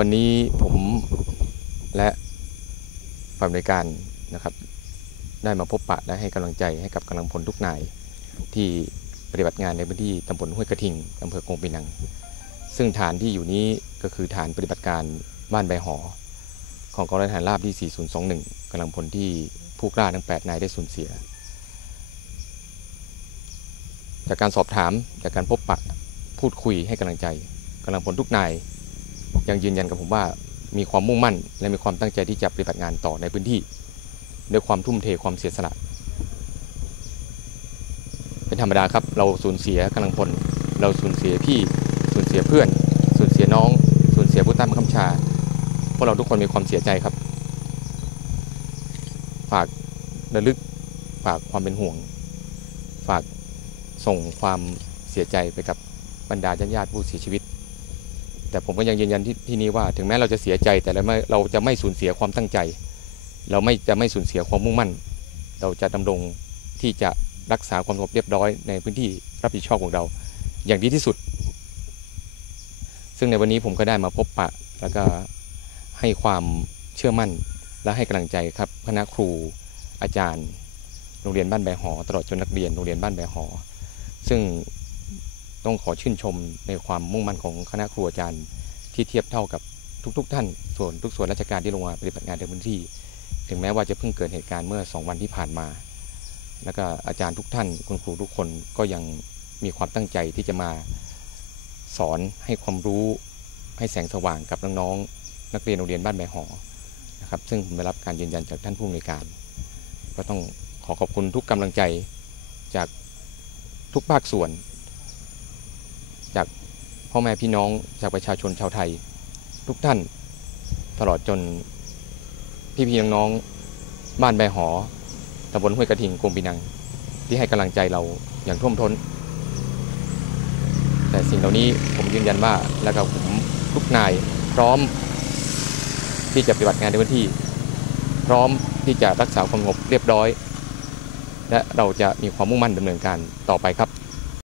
วันนี้ผมและฝ่ายบริการนะครับได้มาพบปะและให้กำลังใจให้กับกำลังพลทุกนาย ที่ปฏิบัติงานในพื้นที่ตำบลห้วยกระทิงอำเภอโกงปีนัง ซึ่งฐานที่อยู่นี้ก็คือฐานปฏิบัติการบ้านใบหอ ของกองร้อยทหารราบที่ 4021กำลังพลที่ผู้กล้าทั้ง 8 นายได้สูญเสีย จากการสอบถามจากการพบปะพูดคุยให้กำลังใจกำลังพลทุกนาย ยังยืนยันกับผมว่ามีความมุ่งมั่น และมีความตั้งใจที่จะปฏิบัติงานต่อในพื้นที่ด้วยความทุ่มเทความเสียสละเป็นธรรมดาครับเราสูญเสียกำลังพล เราสูญเสียพี่สูญเสียเพื่อน สูญเสียน้อง สูญเสียผู้ใต้บังคับชา พวกเราทุกคนมีความเสียใจครับ ฝากระลึกฝากความเป็นห่วง ฝากส่งความเสียใจไปกับบรรดาญาติญาติผู้เสียชีวิต แต่ผมก็ยังยืนยันที่ที่นี้ว่า ถึงแม้เราจะเสียใจแต่เราไม่เราจะไม่สูญเสียความตั้งใจ เราไม่จะไม่สูญเสียความมุ่งมั่น เราจะดำรงที่จะรักษาความสงบเรียบร้อยในพื้นที่รับผิดชอบของเรา อย่างดีที่สุด ซึ่งในวันนี้ผมก็ได้มาพบปะ แล้วก็ให้ความเชื่อมั่นและให้กำลังใจครับคณะครูอาจารย์ โรงเรียนบ้านแบหอ ตลอดจนนักเรียนโรงเรียนบ้านแบหอ ซึ่ง ต้องขอชื่นชมในความมุ่งมั่นของคณะครูอาจารย์ ที่เทียบเท่ากับทุก ๆ ท่านส่วนทุกส่วนราชการที่ลงมาปฏิบัติงานในพื้นที่ ถึงแม้ว่าจะเพิ่งเกิดเหตุการณ์เมื่อ 2 วันที่ผ่านมา แล้วก็อาจารย์ทุกท่าน คุณครูทุกคนก็ยังมีความตั้งใจที่จะมาสอนให้ความรู้ให้แสงสว่างกับน้องๆนักเรียนโรงเรียนบ้านแบหอนะครับซึ่งผมได้รับการยืนยันจากท่านผู้อำนวยการ ก็ต้องขอขอบคุณทุกกำลังใจจากทุกภาคส่วน พ่อแม่พี่น้องจากประชาชนชาวไทย ทุกท่านตลอดจนพี่พี่น้องๆบ้านแบหอตำบลห้วยกระทิงกรมปีนัง ที่ให้กำลังใจเราอย่างท่วมท้น แต่สิ่งเหล่านี้ผมยืนยันว่าแล้วก็ผมทุกนายพร้อมที่จะปฏิบัติงานในพื้นที่ พร้อมที่จะรักษาความสงบเรียบร้อย และเราจะมีความมุ่งมั่นดำเนินการต่อไปครับ